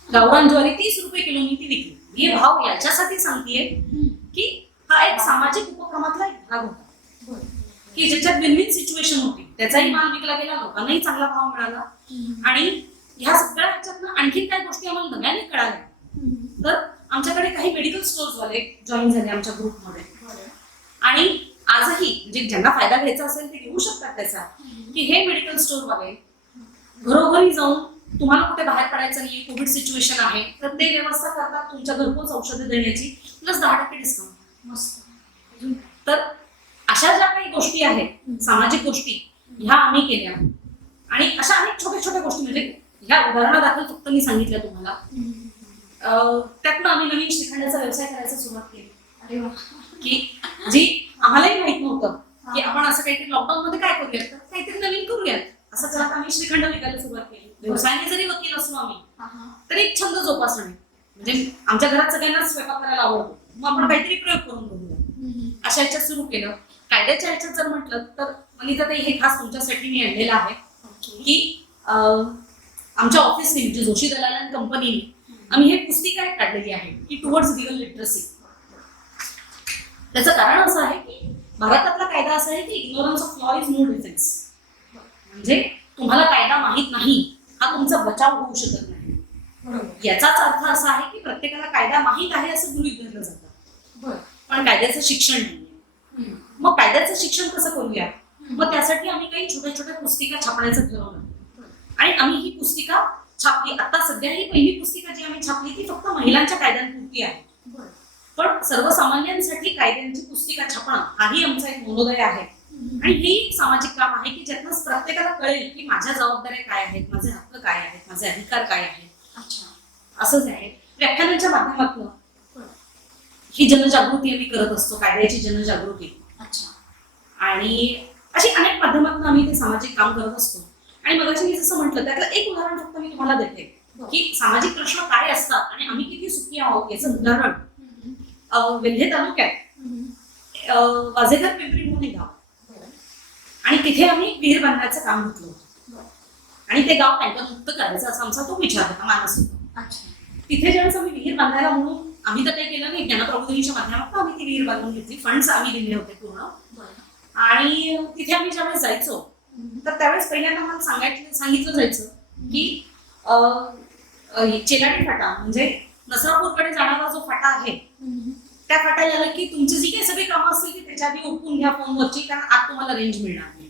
गावरान ज्वारी 30 रुपये किलोनी ती विकली. हे भाव याच्यासाठी सांगतेय की हा एक सामाजिक उपक्रमातला एक भाग होता की ज्याच्यात विन विन सिच्युएशन होती. त्याचाही माल विकला गेला, लोकांनाही चांगला भाव मिळाला. आणि ह्या सगळ्या ह्याच्यातनं आणखी काही गोष्टी आम्हाला नव्याने कळाल्या. तर आमच्याकडे काही मेडिकल स्टोर्स वाले जॉईन झाले आमच्या ग्रुपमध्ये. आणि आजही म्हणजे ज्यांना फायदा घ्यायचा असेल ते घेऊ शकतात त्याचा, की हे मेडिकल स्टोर वाले घरोघरी जाऊन तुम्हाला कुठे बाहेर पडायचं नाही, कोविड सिच्युएशन आहे, तर ते व्यवस्था करतात तुमच्या घरपोच औषधं देण्याची, प्लस 10% डिस्काउंट. तर अशा ज्या काही गोष्टी आहेत सामाजिक गोष्टी ह्या आम्ही केल्या. आणि अशा अनेक छोट्या छोट्या गोष्टी म्हणजे ह्या उदाहरणादाखल फक्त मी सांगितलं तुम्हाला. त्यातनं आम्ही नवीन श्रीखंडाचा व्यवसाय करायला सुरुवात केली. अरे वा. की जी आम्हालाही माहित नव्हतं की आपण असं काहीतरी लॉकडाऊन मध्ये काय करूयात, तर काहीतरी नवीन करूयात असं करत आम्ही श्रीखंड विकायला सुरुवात केली. व्यवसायाने जरी वकील असलो आम्ही तरी एक छंद जोपासणे म्हणजे आमच्या घरात सगळ्यांना स्वयंपाक करायला आवडतो, मग आपण काहीतरी प्रयोग करून बघूया अशा ह्याच्यात सुरू केलं. कायद्याच्या ह्याच्यात जर म्हटलं तर अनिताताई हे खास तुमच्यासाठी मी आणलेलं आहे की आमच्या ऑफिसने म्हणजे जोशी दलाल अँड कंपनीने आम्ही हे पुस्तिका एक काढलेली आहे की टुवर्ड्स लीगल लिटरसी. त्याचं कारण असं आहे की भारतातला कायदा असा आहे की ignorance of law is no defence. म्हणजे तुम्हाला कायदा माहित नाही हा तुमचा बचाव होऊ शकत नाही. याचाच अर्थ असा आहे की प्रत्येकाला कायदा माहित आहे असं गृहीत धरलं जातं, पण कायद्याचं शिक्षण नाही. मग कायद्याचं शिक्षण कसं करूया, मग त्यासाठी आम्ही काही छोट्या छोट्या पुस्तिका छापण्याचं ठरवलं. आणि आम्ही ही पुस्तिका छापली. आता सध्या ही पहिली पुस्तिका जी आम्ही छापली ती फक्त महिलांच्या कायद्यांपुरती आहे, पण सर्वसामान्यांसाठी कायद्यांची पुस्तिका छापणं हाही आमचा एक मनोदय आहे. आणि हे एक सामाजिक काम आहे की ज्यातनं प्रत्येकाला कळेल की माझ्या जबाबदाऱ्या काय आहेत, माझे हक्क काय आहेत, माझे अधिकार काय आहेत. असंच आहे. व्याख्यानांच्या माध्यमातून ही जनजागृती आम्ही करत असतो, कायद्याची जनजागृती. आणि अशी अनेक माध्यमातून आम्ही ते सामाजिक काम करत असतो. आणि मगाशी मी जसं म्हटलं त्यातलं एक उदाहरण फक्त मी तुम्हाला देते की सामाजिक प्रश्न काय असतात आणि आम्ही किती सुखी आहोत याचं उदाहरण. वेल्हे तालुक्यात वाझेकर पिंपरी म्हणून एक गाव आणि तिथे आम्ही विहीर बांधण्याचं काम घेतलं होतं. आणि ते गाव टँकरमुक्त करायचं असा आमचा तो विचार होता, मानस होता. तिथे ज्यावेळेस आम्ही विहीर बांधायला म्हणून आम्ही तर काही केलं नाही, ज्ञानप्रबोधिनीच्या माध्यमातून आम्ही ती विहीर बांधून घेतली. फंड्स आम्ही दिले होते पूर्ण. आणि तिथे आम्ही ज्यावेळेस जायचो तर त्यावेळेस पहिल्यांदा मला सांगितलं जायचं की चेलाडी फाटा म्हणजे नसरापूरकडे जाणारा जो फाटा आहे त्या फाट्याला आलं की तुमची जी काही सगळी कामं असतील ती त्याच्या आधी ओळखून घ्या फोनवरची, कारण आत तुम्हाला रेंज मिळणार नाही.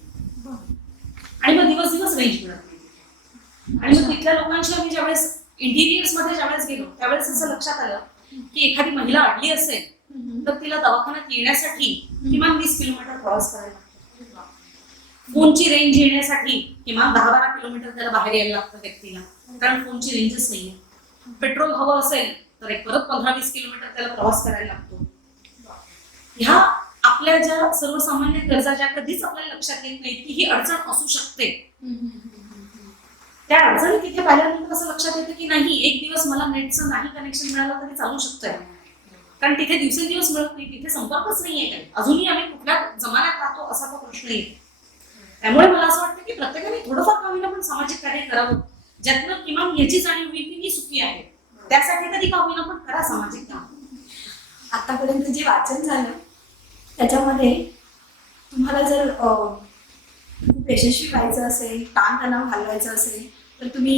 आणि मग दिवस दिवस रेंज मिळत नाही. आणि मग तिथल्या लोकांशी आम्ही ज्यावेळेस इंटिरियर्स मध्ये ज्यावेळेस गेलो त्यावेळेस असं लक्षात आलं की एखादी महिला अडली असेल तर तिला दवाखान्यात येण्यासाठी किमान 20 किलोमीटर प्रवास करायला लागतो. फोनची रेंज येण्यासाठी किमान 10-12 किलोमीटर त्याला बाहेर यायला लागतं व्यक्तीला, कारण फोनची रेंजच नाहीये. पेट्रोल हवं असेल तर एक परत 15-20 किलोमीटर त्याला प्रवास करायला लागतो. ह्या आपल्या ज्या सर्वसामान्य गरजा ज्या कधीच आपल्याला लक्षात येत नाही की ही अडचण असू शकते, त्या अडचणी तिथे पाहिल्यानंतर असं लक्षात येतं की नाही, एक दिवस मला नेटचं नाही कनेक्शन मिळालं तरी चालू शकतंय, कारण तिथे दिवसेंदिवस मिळत नाही, तिथे संपर्कच नाहीये काही. अजूनही आम्ही कुठल्या जमान्यात राहतो असा तो प्रश्न येतो. त्यामुळे मला असं वाटतं की प्रत्येकाने थोडंफार का होईना पण सामाजिक कार्य करावं, ज्यातनं किमान याची जाणीव होईल की मी सुखी आहे. त्यासाठी कधी का होईना पण करा सामाजिक काम. आतापर्यंत जे वाचन झालं त्याच्यामध्ये तुम्हाला जर खूप यशस्वी व्हायचं असेल, ताणतणाव घालवायचा असेल तर तुम्ही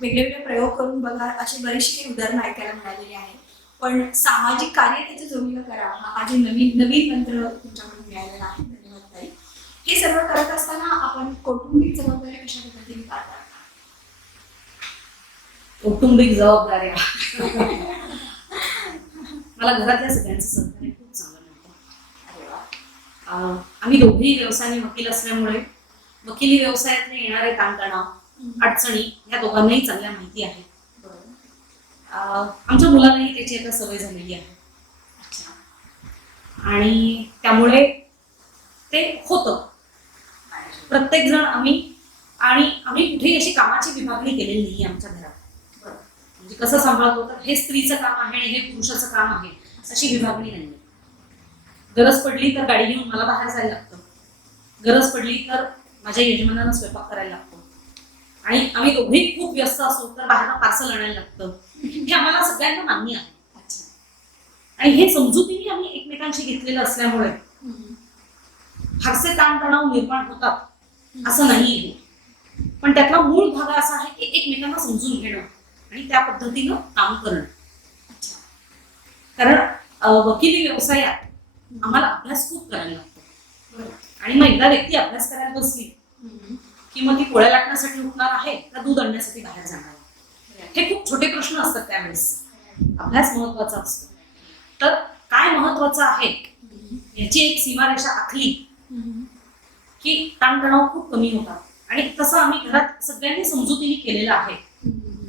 वेगळे वेगळे प्रयोग करून बघा, अशी बरीचशी काही उदाहरणं ऐकायला मिळालेली आहे. पण सामाजिक कार्य त्याच्या जोडीला करा हा जे नवीन नवीन मंत्र तुमच्याकडून मिळालेला आहे. धन्यवाद ताई. हे सर्व करत असताना आपण कौटुंबिक जबाबदाऱ्या कशा पद्धतीने पार पाडता? कौटुंबिक जबाबदाऱ्या मला घरातल्या सगळ्यांचं सहकार्य खूप चांगलं मिळतं. आम्ही दोघेही व्यवसायाने वकील असल्यामुळे वकिली व्यवसायातले येणारे ताणतणाव अडचणी ह्या दोघांनाही चांगल्या माहिती आहेत. आमच्या मुलालाही त्याची आता सवय झालेली आहे. आणि त्यामुळे ते होतं. प्रत्येक जण आम्ही कुठेही अशी कामाची विभागणी केलेली नाही आमच्या घरात. म्हणजे कसं सांभाळतो तर हे स्त्रीचं काम आहे आणि हे पुरुषाचं काम आहे अशी विभागणी नाही. गरज पडली तर गाडी घेऊन मला बाहेर जायला लागतं, गरज पडली तर माझ्या यजमानांना स्वयंपाक करायला लागतो, आणि आम्ही दोघेही खूप व्यस्त असू तर बाहेर पार्सल आणायला लागतं. हे आम्हाला सगळ्यांना मान्य आहे. आणि हे समजुतीने आम्ही एकमेकांशी घेतलेलं असल्यामुळे फारसे ताणतणाव निर्माण होतात असं नाहीये. पण त्यातला मूळ भाग असा आहे की एकमेकांना समजून घेणं आणि त्या पद्धतीनं काम करणं. कारण वकिली व्यवसायात आम्हाला अभ्यास खूप करायला लागतो. आणि मग एकदा व्यक्ती अभ्यास करायला बसली की मग ती पोळ्या लाटण्यासाठी उठणार आहे का दूध आणण्यासाठी बाहेर जाणार आहे, हे खूप छोटे प्रश्न असतात. त्यावेळेस अभ्यास महत्वाचा असतो. तर काय महत्वाचं आहे याची एक सीमारेषा आखली की ताणतणाव खूप कमी होतात. आणि तसं आम्ही घरात सगळ्यांनी समजुतीने केलेलं आहे,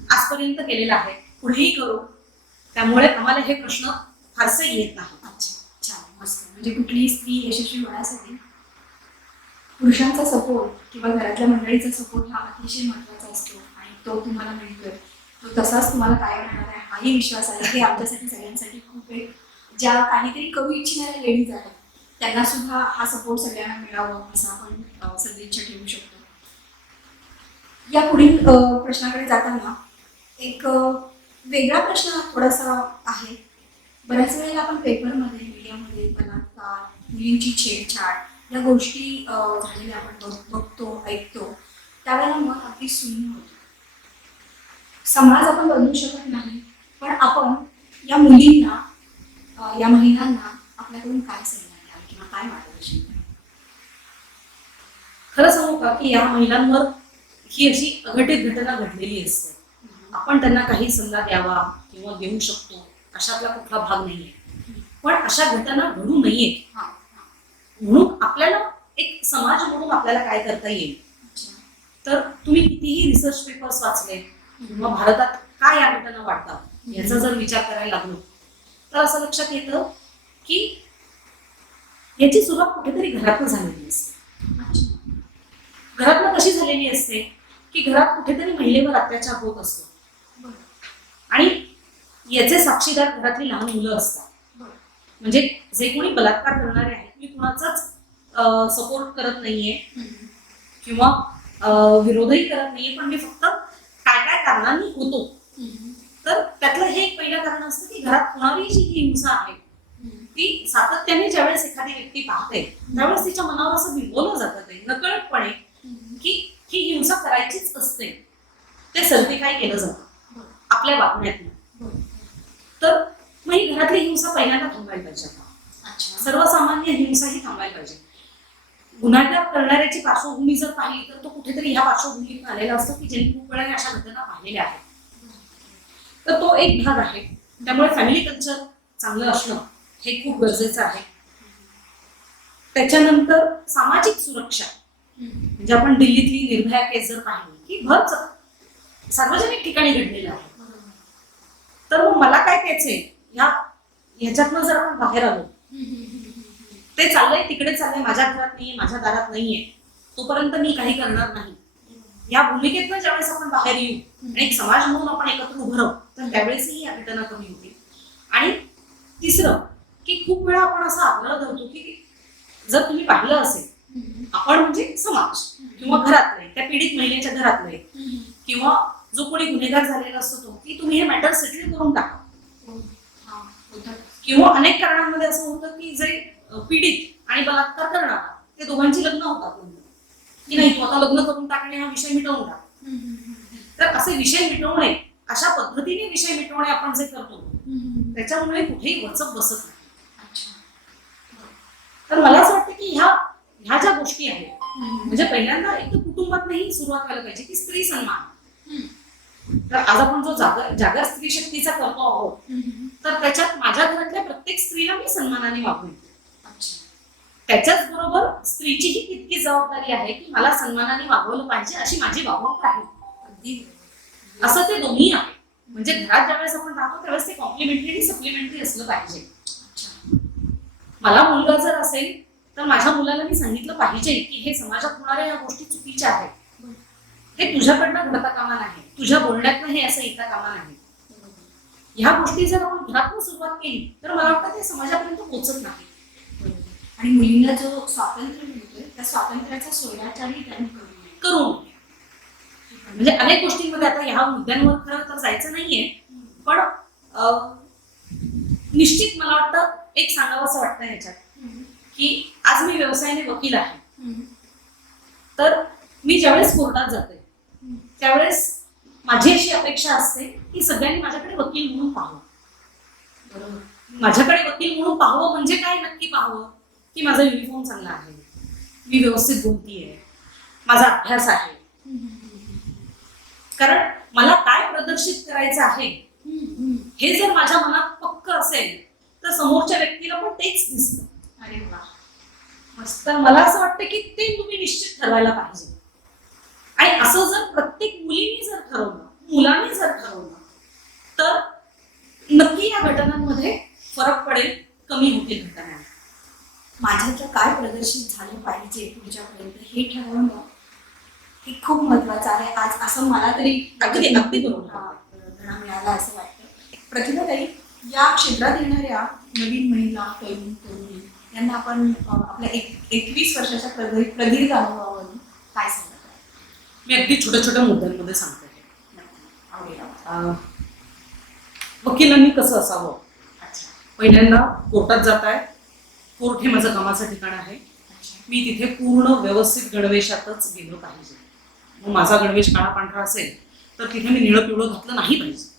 आजपर्यंत केलेलं आहे, पुढेही करू. त्यामुळे आम्हाला हे प्रश्न फारसे येत नाही. अच्छा, छान, मस्त. म्हणजे कुठलीही स्त्री यशस्वी होण्यासाठी पुरुषांचा सपोर्ट किंवा घरातल्या मंडळीचा सपोर्ट हा अतिशय महत्वाचा असतो आणि तो तुम्हाला मिळतोय. तो तसाच तुम्हाला कायम राहणार आहे हाही विश्वास आहे की आमच्यासाठी सगळ्यांसाठी खूप एक ज्या काहीतरी करू इच्छिणाऱ्या लेडीज आहेत त्यांना सुद्धा हा सपोर्ट सगळ्यांना मिळावं असं आपण सदिच्छा ठेवू शकतो. या पुढील प्रश्नाकडे जाताना एक वेगळा प्रश्न हा थोडासा आहे. बऱ्याच वेळेला आपण पेपरमध्ये, मीडियामध्ये बलात्कार, मुलींची छेडछाड या गोष्टी झालेल्या आपण बघतो, ऐकतो. त्यावेळेला मन अगदी शून्य होतं. समाज आपण बदलू शकत नाही, पण आपण या मुलींना, या महिलांना आपल्याकडून काय सल्ला द्याल किंवा काय मार्गदर्शन द्याल? खरं सांगू का की या महिलांवर ही अशी अघटित घटना घडलेली असते. आपण त्यांना काही सल्ला द्यावा किंवा देऊ शकतो अशातला कुठला भाग नाहीये. पण अशा घटना घडू नयेत म्हणून आपल्याला एक समाज म्हणून आपल्याला काय करता येईल. तर तुम्ही कितीही रिसर्च पेपर्स वाचले किंवा भारतात काय या घटना वाटतात याचा जर विचार करायला लागलो तर असं लक्षात येतं की याची सुरुवात कुठेतरी घरातनं झालेली असते. घरातनं कशी झालेली असते की घरात कुठेतरी महिलेवर अत्याचार होत असतो आणि याचे साक्षीदार घरातली लहान मुलं असतात. म्हणजे जे कोणी बलात्कार करणारे आहेत मी कुणाचाच सपोर्ट करत नाहीये किंवा विरोधही करत नाहीये, पण मी फक्त काय काय कारणांनी होतो तर त्यातलं हे एक पहिलं कारण असतं की घरात होणारी जी ही हिंसा आहे ती सातत्याने ज्यावेळेस एखादी व्यक्ती पाहते त्यावेळेस तिच्या मनावर असं बिंबवलं जातं ते नकळतपणे की ही हिंसा करायचीच असते. ते सर्टिफाय केलं जातं आपल्या वागण्यातून. तर मग ही घरातली हिंसा पहिल्यांदा थांबायला पाहिजे. सर्वसामान्य हिंसा ही थांबायला पाहिजे. गुन्हेगार करणाऱ्याची पार्श्वभूमी जर पाहिली तर तो कुठेतरी ह्या पार्श्वभूमीतून आलेला असतो की ज्यांनी खूप वेळाने अशा घटना पाहिलेल्या आहेत. तर तो एक भाग आहे. त्यामुळे फॅमिली कल्चर चांगलं असणं हे खूप गरजेचं आहे. त्याच्यानंतर सामाजिक सुरक्षा, म्हणजे आपण दिल्लीतली निर्भया केस जर पाहिली की भर सार्वजनिक ठिकाणी घडलेलं आहे. तर मग मला काय त्याचे ह्याच्यातनं जर आपण बाहेर आलो, ते चाललंय तिकडे चाललंय, माझ्या घरात नाहीये, माझ्या दारात नाहीये, तोपर्यंत मी काही करणार नाही, या भूमिकेतनं ज्यावेळेस आपण बाहेर येऊ आणि एक समाज म्हणून आपण एकत्र उभं राहू तर त्यावेळेसही या घटना कमी होतील. आणि तिसरं की खूप वेळा आपण असा आग्रह धरतो की जर तुम्ही पाहिलं असेल आपण म्हणजे समाज किंवा घरातले, त्या पीडित महिलेच्या घरातले किंवा जो कोणी गुन्हेगार झालेला असतो तो की तुम्ही हे मॅटर सेटल करून टाका. किंवा अनेक कारणांमध्ये असं होतं की जे पीडित आणि बलात्कार करणारा ते दोघांची लग्न होतात की नाही तू आता लग्न करून टाकणे, हा विषय मिटवून टाक. तर असे विषय मिटवणे, अशा पद्धतीने विषय मिटवणे आपण जे करतो त्याच्यामुळे कुठेही वचक बसत नाही. तर मला असं वाटतं की ह्या ज्या गोष्टी आहेत म्हणजे पहिल्यांदा एक तर कुटुंबातही सुरुवात व्हायला पाहिजे की स्त्री सन्मान. तर आज आपण जो जागर स्त्री शक्तीचा करतो आहोत तर त्याच्यात माझ्या घरातल्या प्रत्येक स्त्रीला मी सन्मानाने वागवेन. त्याच्याच बरोबर स्त्रीचीही तितकी जबाबदारी आहे की मला सन्मानाने वागवलं पाहिजे अशी माझी वागणूक आहे. असं ते दोन्ही आहे. म्हणजे घरात ज्यावेळेस आपण राहतो त्यावेळेस ते कॉम्प्लिमेंटरी आणि सप्लिमेंटरी असलं पाहिजे. मला मुलगा जर असेल तर माझ्या मुलाला मी सांगितलं पाहिजे की हे समाजात होणाऱ्या या गोष्टी चुकीच्या आहेत, हे तुझ्याकडनं घडता कामा नाही, तुझ्या बोलण्यातनं हे असं येता कामा नाही. ह्या गोष्टी जर आपण घरातून सुरुवात केली तर मला वाटतं ते समाजापर्यंत पोहोचत नाही. आणि मुलींना जो स्वातंत्र्य मिळतोय त्या स्वातंत्र्याचा सोयराचारही त्यांनी करून म्हणजे अनेक गोष्टींमध्ये आता ह्या मुद्द्यांवर खरं तर जायचं नाहीये, पण निश्चित मला वाटतं एक सांगावं असं वाटतं ह्याच्यात की आज मी व्यवसायाने वकील आहे, तर मी ज्यावेळेस कोर्टात जाते त्यावेळेस माझी अशी अपेक्षा असते की सगळ्यांनी माझ्याकडे वकील म्हणून पाहावं. माझ्याकडे वकील म्हणून पाहावं म्हणजे काय नक्की पाहावं की माझा युनिफॉर्म चांगला आहे, मी व्यवस्थित बोलतीये, माझा अभ्यास आहे. कारण मला काय प्रदर्शित करायचं आहे हे जर माझ्या मनात पक्क असेल तर समोरच्या व्यक्तीला पण तेच दिसतं. अरे वा, मस्त. मला असं वाटतं की ते तुम्ही निश्चित ठरवायला पाहिजे. आणि असं जर प्रत्येक मुलीने जर ठरवलं, मुलाने जर ठरवलं तर नक्की या घटनांमध्ये फरक पडेल, कमी होतील घटना. माझ्यातलं काय प्रदर्शित झालं पाहिजे पुढच्यापर्यंत हे ठरवणं हे खूप महत्वाचं आहे. आज असं मला तरी अगदी बरोबर धडा मिळाला असं वाटतं. प्रतिभाताई, या क्षेत्रात येणाऱ्या नवीन महिला, तरुणी यांना आपण आपल्या 21 वर्षाच्या प्रदीर्घ अनुभवावरून काय सांगता? मी अगदी छोट्या छोट्या मुद्द्यांमध्ये सांगते. वकिलांनी कसं असावं? पहिल्यांदा कोर्टात जात आहे, कोर्ट हे माझं कामाचं ठिकाण आहे, मी तिथे पूर्ण व्यवस्थित गणवेशातच गेलो पाहिजे. मग माझा गणवेश काळा पांढरा असेल तर तिथे मी निळं पिवळं घातलं नाही पाहिजे.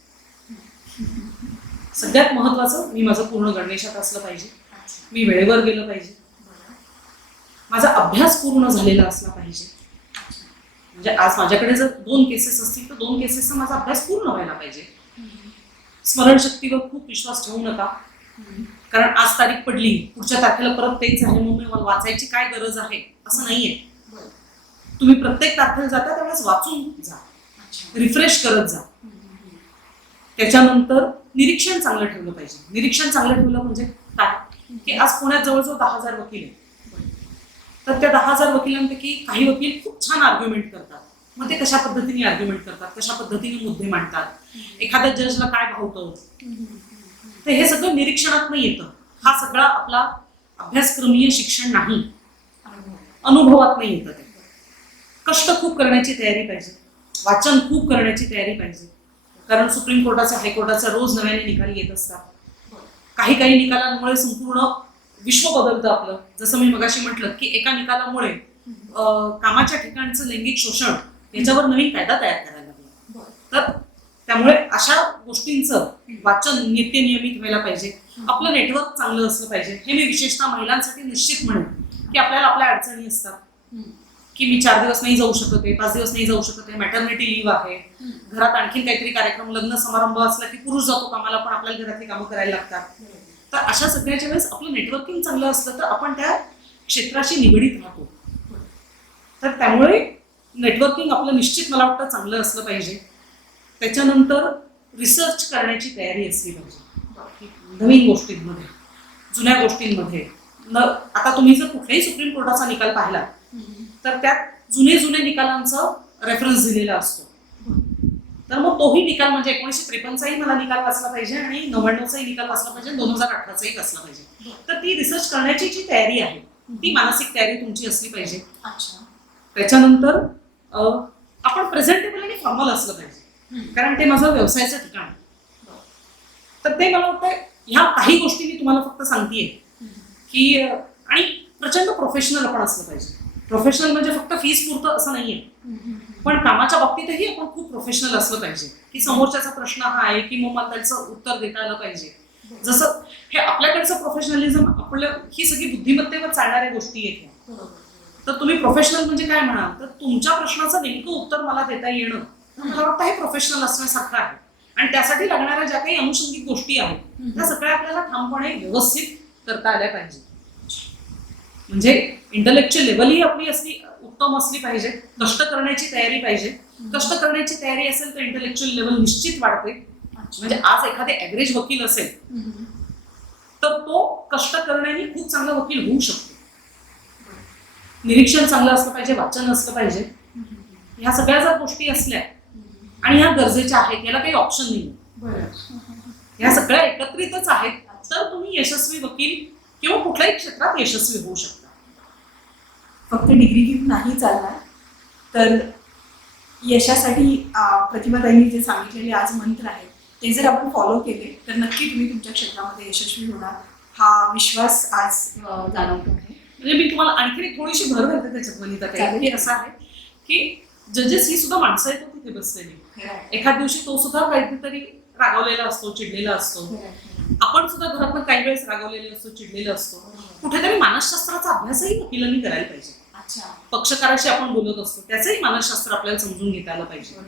सगळ्यात महत्वाचं, मी माझं पूर्ण गणवेशात असलं पाहिजे, मी वेळेवर गेलं पाहिजे, माझा अभ्यास पूर्ण झालेला असला पाहिजे. म्हणजे आज माझ्याकडे जर 2 केसेस असतील तर 2 केसेसचा माझा अभ्यास पूर्ण व्हायला पाहिजे. स्मरणशक्तीवर खूप विश्वास ठेवू नका, कारण आज तारीख पडली, पुढच्या तारखेला परत तेच आहे म्हणून मला वाचायची काय गरज आहे असं नाहीये. तुम्ही प्रत्येक तारखेला जाता त्यावेळेस वाचून जा, रिफ्रेश करत जा. त्याच्यानंतर निरीक्षण चांगलं ठेवलं पाहिजे. निरीक्षण चांगलं ठेवलं म्हणजे काय की आज पुण्यात जवळजवळ 10,000 वकील आहेत, तर त्या 10,000 वकिलांपैकी काही वकील खूप छान आर्ग्युमेंट करतात. मग ते कशा पद्धतीने आर्ग्युमेंट करतात, कशा पद्धतीने मुद्दे मांडतात, एखाद्या जजला काय भावतं, तर हे सगळं निरीक्षणात येतं. हा सगळा आपला अभ्यासक्रमीय शिक्षण नाही, अनुभवात नाही येतं. ते कष्ट खूप करण्याची तयारी पाहिजे, वाचन खूप करण्याची तयारी पाहिजे. कारण सुप्रीम कोर्टाचा, हायकोर्टाचा रोज नव्याने निकाल येत असतात. काही काही निकालांमुळे संपूर्ण विश्व बदलतं आपलं. जसं मी मगाशी म्हटलं की एका निकालामुळे कामाच्या ठिकाणचं लैंगिक शोषण याच्यावर नवीन कायदा तयार करायला लागला. तर त्यामुळे अशा गोष्टींचं वाचन नित्यनियमित व्हायला पाहिजे. आपलं नेटवर्क चांगलं असलं पाहिजे. हे मी विशेषतः महिलांसाठी निश्चित म्हणेन की आपल्याला आपल्या अडचणी असतात की मी 4 दिवस नाही जाऊ शकत आहे, 5 दिवस नाही जाऊ शकत आहे, मॅटर्निटी लिव्ह आहे, घरात आणखीन काहीतरी कार्यक्रम, लग्न समारंभ असला की पुरुष जातो कामाला पण आपल्याला घरातली कामं करायला लागतात. तर अशा सगळ्याच्या वेळेस आपलं नेटवर्किंग चांगलं असलं तर आपण त्या क्षेत्राशी निगडीत राहतो. तर त्यामुळे नेटवर्किंग आपलं निश्चित मला वाटतं चांगलं असलं पाहिजे. त्याच्यानंतर रिसर्च करण्याची तयारी असली पाहिजे नवीन गोष्टींमध्ये, जुन्या गोष्टींमध्ये. आता तुम्ही जर कुठल्याही सुप्रीम कोर्टाचा निकाल पाहिला तर त्यात जुने निकालांचा रेफरन्स दिलेला असतो. तर मग तोही निकाल म्हणजे 1953चाही मला निकाल वाचला पाहिजे आणि 99चाही निकाल वाचला पाहिजे, 2018चाही वाचला पाहिजे. तर ती रिसर्च करण्याची जी तयारी आहे ती मानसिक तयारी तुमची असली पाहिजे. त्याच्यानंतर आपण प्रेझेंटेबल आणि फॉर्मल असलं पाहिजे, कारण ते माझं व्यवसायाचं ठिकाण आहे. तर ते मला वाटतं ह्या काही गोष्टी मी तुम्हाला फक्त सांगतेय की, आणि प्रचंड प्रोफेशनल आपण असलं पाहिजे. प्रोफेशनल म्हणजे फक्त फीस पुरतं असं नाहीये, पण कामाच्या बाबतीतही आपण खूप प्रोफेशनल असलं पाहिजे की समोरच्याचा प्रश्न हा आहे की मग मला त्याचं उत्तर देता आलं पाहिजे. जसं हे आपल्याकडचं प्रोफेशनलिझम, आपलं ही सगळी बुद्धिमत्तेवर चालणाऱ्या गोष्टी आहेत. तर तुम्ही प्रोफेशनल म्हणजे काय म्हणाल तर तुमच्या प्रश्नाचं नेमकं उत्तर मला देता येणं, मला वाटतं हे प्रोफेशनल असण्यासारखं आहे. आणि त्यासाठी लागणाऱ्या ज्या काही अनुषंगिक गोष्टी आहेत त्या सगळ्या आपल्याला ठामपणे व्यवस्थित करता आल्या पाहिजे. म्हणजे इंटलेक्च्युअल लेवलही आपली असली उत्तम असली पाहिजे. कष्ट करण्याची तयारी पाहिजे. कष्ट करण्याची तयारी असेल तर इंटलेक्च्युअल लेवल निश्चित वाढते. म्हणजे आज एखादे ऍव्हरेज वकील असेल तर तो कष्ट करण्याने खूप चांगला वकील होऊ शकतो. निरीक्षण चांगलं असलं पाहिजे, वाचन असलं पाहिजे. ह्या सगळ्या जर गोष्टी असल्या आणि ह्या गरजेच्या आहेत, याला काही ऑप्शन नाही. बरं. ह्या सगळ्या एकत्रितच आहेत, तर तुम्ही यशस्वी वकील किंवा कुठल्याही क्षेत्रात यशस्वी होऊ शकता. फक्त डिग्री घेऊन नाही चालणार, तर यशासाठी प्रतिभाताईंनी जे सांगितलेले आज मंत्र आहेत ते जर आपण फॉलो केले तर नक्की तुम्ही तुमच्या क्षेत्रामध्ये यशस्वी होणार, हा विश्वास आज जाणवतो आहे. म्हणजे मी तुम्हाला आणखी एक थोडीशी भर घालते त्याच्यात वनिता ताई, की असं आहे की जजेस ही सुद्धा माणसं आहेत तिथे बसलेली. एखाद दिवशी तो सुद्धा काहीतरी रागावलेला असतो, चिडलेला असतो. आपण सुद्धा घरात काही वेळेस रागावलेले असतो, चिडलेला असतो. कुठेतरी मानसशास्त्राचा अभ्यासही वकिलांनी करायला पाहिजे. पक्षकाराशी आपण बोलत असतो, त्याचंही मानसशास्त्र आपल्याला समजून घेता आलं पाहिजे.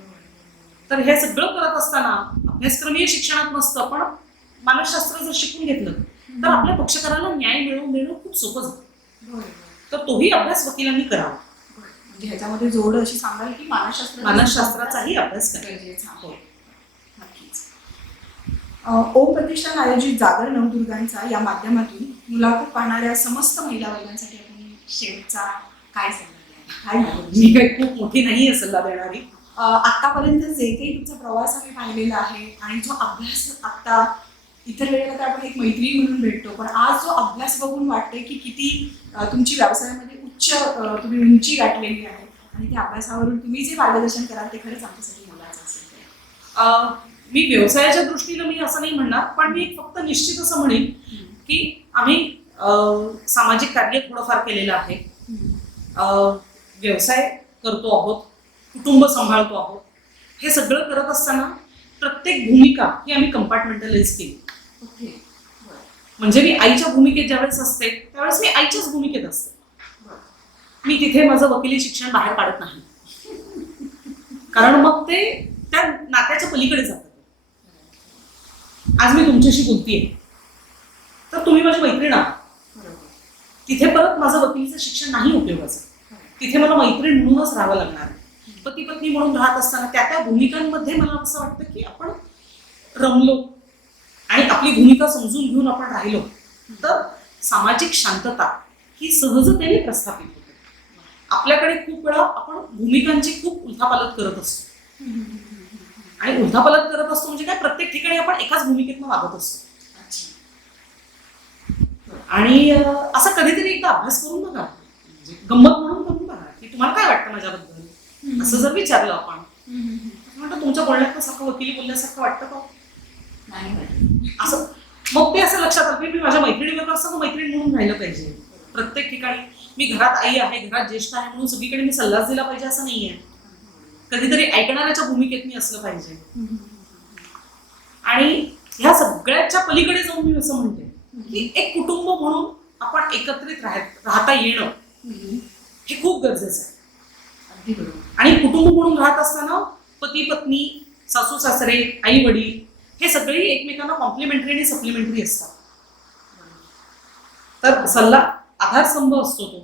तर हे सगळं करत असताना अभ्यासक्रमीय शिक्षणात नसतं, पण मानसशास्त्र जर शिकून घेतलं तर आपल्या पक्षकाराला न्याय मिळवणं खूप सोपं जातं. तर तोही अभ्यास वकिलांनी करावा. म्हणजे ह्याच्यामध्ये जोड अशी सांगाल की मानसशास्त्राचाही अभ्यास गरजेचा हो. नक्कीच. ओम प्रतिष्ठान आयोजित जागर नवदुर्गांचा या माध्यमातून मुलाखत पाहणाऱ्या समस्त महिला वर्गांसाठी आपण शेवटचा काय सल्ला द्याल? मी काही खूप मोठी नाही आहे सल्ला देणारी. आतापर्यंत जे काही तुमचा प्रवास आम्ही पाहिलेला आहे आणि जो अभ्यास आता इतर वेळेला तर आपण एक मैत्रीण म्हणून भेटतो, पण आज जो अभ्यास बघून वाटते की किती तुमची व्यवसायामध्ये उच्च तुम्ही उंची गाठलेली आहे आणि त्या अभ्यासावरून तुम्ही जे मार्गदर्शन कराल ते खरंच आमच्यासाठी मोलाचं असेल. मी व्यवसायाच्या दृष्टीनं मी असं नाही म्हणणार, पण मी फक्त निश्चित असं म्हणेन की आम्ही सामाजिक कार्य थोडंफार केलेलं आहे, व्यवसाय करतो आहोत, कुटुंब सांभाळतो आहोत. हे सगळं करत असताना प्रत्येक भूमिका ही आम्ही कंपार्टमेंटलाइज केली. म्हणजे मी आईच्या भूमिकेत ज्यावेळेस असते त्यावेळेस मी आईच्याच भूमिकेत असते. मी तिथे माझं वकिली शिक्षण बाहेर काढत नाही, कारण मग ते त्या नात्याच्या पलीकडे जातं. आज मी तुमच्याशी बोलतीये तर तुम्ही माझी मैत्रीण आहात. तिथे परत माझं वकिलीचं शिक्षण नाही उपयोगाचं, तिथे मला मैत्रीण म्हणूनच राहावं लागणार. पती पत्नी म्हणून राहत असताना त्या त्या भूमिकांमध्ये मला असं वाटतं की आपण रमलो आणि आपली भूमिका समजून घेऊन आपण राहिलो तर सामाजिक शांतता ही सहजतेने प्रस्थापित होते. आपल्याकडे खूप वेळा आपण भूमिकांची खूप उलथापालत करत असतो, आणि उलथापालत करत असतो म्हणजे काय, प्रत्येक ठिकाणी आपण एकाच भूमिकेतनं वागत असतो. आणि असा कधीतरी एकदा अभ्यास करून बघा, म्हणजे गंमत म्हणून करून बघा की तुम्हाला काय वाटतं माझ्याबद्दल. असं जर विचारलं आपण म्हणतो तुमच्या बोलण्यात सारखं वकिली बोलण्यासारखं वाटतं का, नाही असं, मग ते असं लक्षात आलं की मी माझ्या मैत्रिणीबरोबर असं मैत्रीण म्हणून राहिलं पाहिजे. प्रत्येक ठिकाणी मी घरात आई आहे, घरात ज्येष्ठ आहे म्हणून सगळीकडे मी सल्लाच दिला पाहिजे असं नाहीये. कधीतरी ऐकणाऱ्याच्या भूमिकेत मी असलं पाहिजे. आणि ह्या सगळ्याच्या पलीकडे जाऊन मी असं म्हणते की एक कुटुंब म्हणून आपण एकत्रित राहता येणं हे खूप गरजेचं आहे. आणि कुटुंब म्हणून राहत असताना पती पत्नी, सासू सासरे, आई वडील हे सगळे एकमेकांना कॉम्प्लिमेंटरी आणि सप्लिमेंटरी असतात. तर सल्ला आधारस्तंभ असतो तो.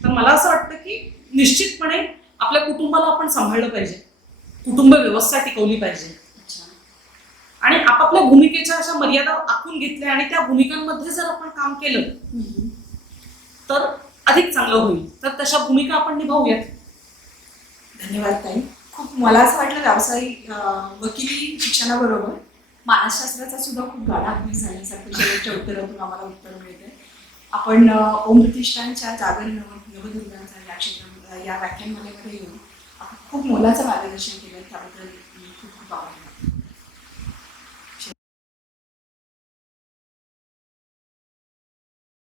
तर मला असं वाटतं की निश्चितपणे आपल्या कुटुंबाला आपण सांभाळलं पाहिजे, कुटुंब व्यवस्था टिकवली पाहिजे आणि आपापल्या भूमिकेच्या अशा मर्यादा आखून घेतल्या आणि त्या भूमिकांमध्ये जर आपण काम केलं तर अधिक चांगलं होईल. तर तशा भूमिका आपण निभावूयात. धन्यवाद ताई. खूप मला असं वाटलं व्यावसायिक वकिली शिक्षणाबरोबर मानसशास्त्राचा सुद्धा खूप गाढा अभ्यास झाल्यासारखं शेवटच्या उत्तरातून आम्हाला उत्तर मिळते. आपण ओम प्रतिष्ठानच्या जागर नवदुर्गांचा या क्षेत्रामध्ये या व्याख्यानमालेमध्ये येऊन आपण खूप मोलाचं मार्गदर्शन केलं, त्याबद्दल खूप खूप आभार.